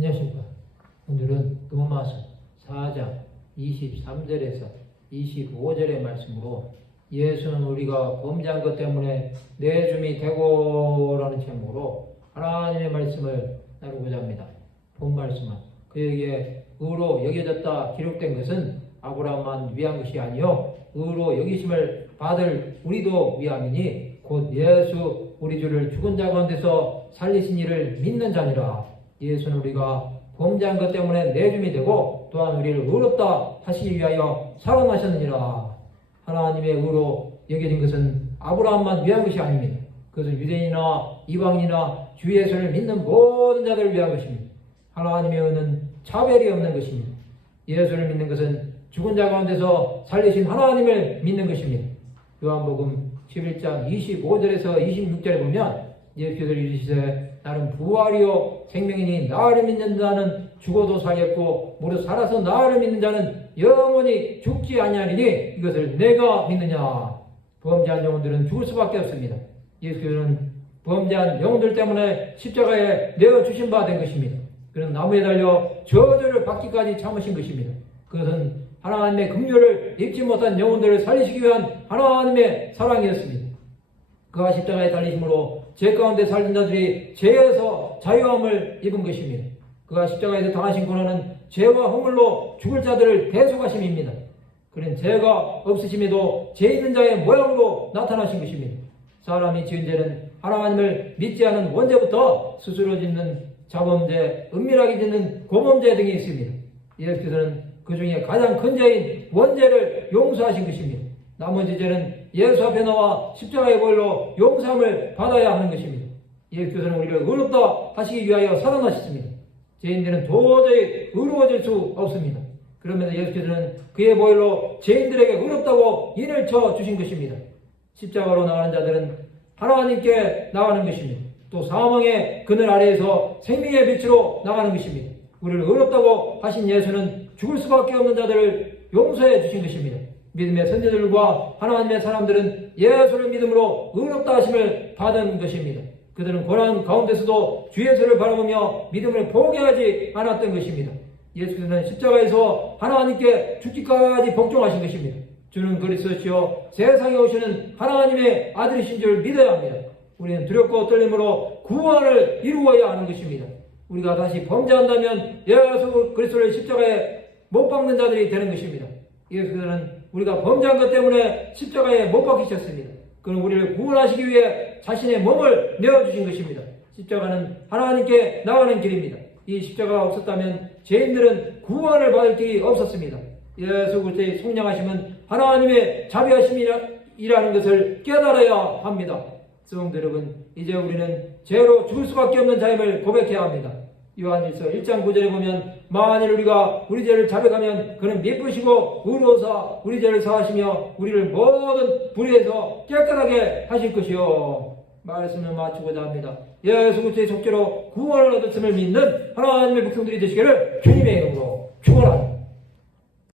안녕하십니까. 오늘은 로마서 4장 23절에서 25절의 말씀으로 예수는 우리가 범죄한 것 때문에 내줌이 되고라는 제목으로 하나님의 말씀을 나누고자 합니다. 본 말씀은 그에게 의로 여겨졌다 기록된 것은 아브라함만 위한 것이 아니요 의로 여기심을 받을 우리도 위함이니 곧 예수 우리 주를 죽은 자 가운데서 살리신 이를 믿는 자니라. 예수는 우리가 범죄한 것 때문에 내줌이 되고 또한 우리를 의롭다 하시기 위하여 살아나셨느니라. 하나님의 의로 여겨진 것은 아브라함만 위한 것이 아닙니다. 그것은 유대인이나 이방인이나 주 예수를 믿는 모든 자들을 위한 것입니다. 하나님의 의는 차별이 없는 것입니다. 예수를 믿는 것은 죽은 자 가운데서 살리신 하나님을 믿는 것입니다. 요한복음 11장 25절에서 26절에 보면 예수께서 이르시되 나는 부활이요 생명이니 나를 믿는 자는 죽어도 살겠고 무릇 살아서 나를 믿는 자는 영원히 죽지 아니하리니 이것을 내가 믿느냐. 범죄한 영혼들은 죽을 수밖에 없습니다. 예수께서는 범죄한 영혼들 때문에 십자가에 내어주신 바 된 것입니다. 그는 나무에 달려 저주를 받기까지 참으신 것입니다. 그것은 하나님의 긍휼을 입지 못한 영혼들을 살리시기 위한 하나님의 사랑이었습니다. 그가 십자가에 달리심으로 죄 가운데 살린 자들이 죄에서 자유함을 입은 것입니다. 그가 십자가에서 당하신 고난은 죄와 허물로 죽을 자들을 대속하심입니다. 그는 죄가 없으심에도 죄 있는 자의 모양으로 나타나신 것입니다. 사람이 지은 죄는 하나님을 믿지 않은 원죄부터 스스로 짓는 자범죄, 은밀하게 짓는 고범죄 등이 있습니다. 예수께서는 그 중에 가장 큰 죄인 원죄를 용서하신 것입니다. 나머지 죄는 예수 앞에 나와 십자가의 보혈로 용서함을 받아야 하는 것입니다. 예수께서는 우리를 의롭다 하시기 위하여 살아나셨습니다. 죄인들은 도저히 의로워질 수 없습니다. 그러면서 예수께서는 그의 보혈로 죄인들에게 의롭다고 인을 쳐 주신 것입니다. 십자가로 나가는 자들은 하나님께 나가는 것입니다. 또 사망의 그늘 아래에서 생명의 빛으로 나가는 것입니다. 우리를 의롭다고 하신 예수는 죽을 수밖에 없는 자들을 용서해 주신 것입니다. 믿음의 선지자들과 하나님의 사람들은 예수를 믿음으로 의롭다 하심을 받은 것입니다. 그들은 고난 가운데서도 주 예수를 바라보며 믿음을 포기하지 않았던 것입니다. 예수께서는 십자가에서 하나님께 죽기까지 복종하신 것입니다. 주는 그리스도시요 세상에 오시는 하나님의 아들이신 줄 믿어야 합니다. 우리는 두렵고 떨림으로 구원을 이루어야 하는 것입니다. 우리가 다시 범죄한다면 예수 그리스도를 십자가에 못 박는 자들이 되는 것입니다. 예수께서는 우리가 범죄한 것 때문에 십자가에 못 박히셨습니다. 그는 우리를 구원하시기 위해 자신의 몸을 내어주신 것입니다. 십자가는 하나님께 나가는 길입니다. 이 십자가가 없었다면 죄인들은 구원을 받을 길이 없었습니다. 예수 그리스도의 속량하심은 하나님의 자비하심이라는 것을 깨달아야 합니다. 성도 여러분, 이제 우리는 죄로 죽을 수밖에 없는 자임을 고백해야 합니다. 요한일서 1장 9절에 보면 만일 우리가 우리 죄를 자백하면 그는 미쁘시고 의로우사 우리 죄를 사하시며 우리를 모든 불의에서 깨끗하게 하실 것이요. 말씀을 마치고자 합니다. 예수 그리스도의 속죄로 구원을 얻었음을 믿는 하나님의 백성들이 되시기를 주님의 이름으로 축원합니다.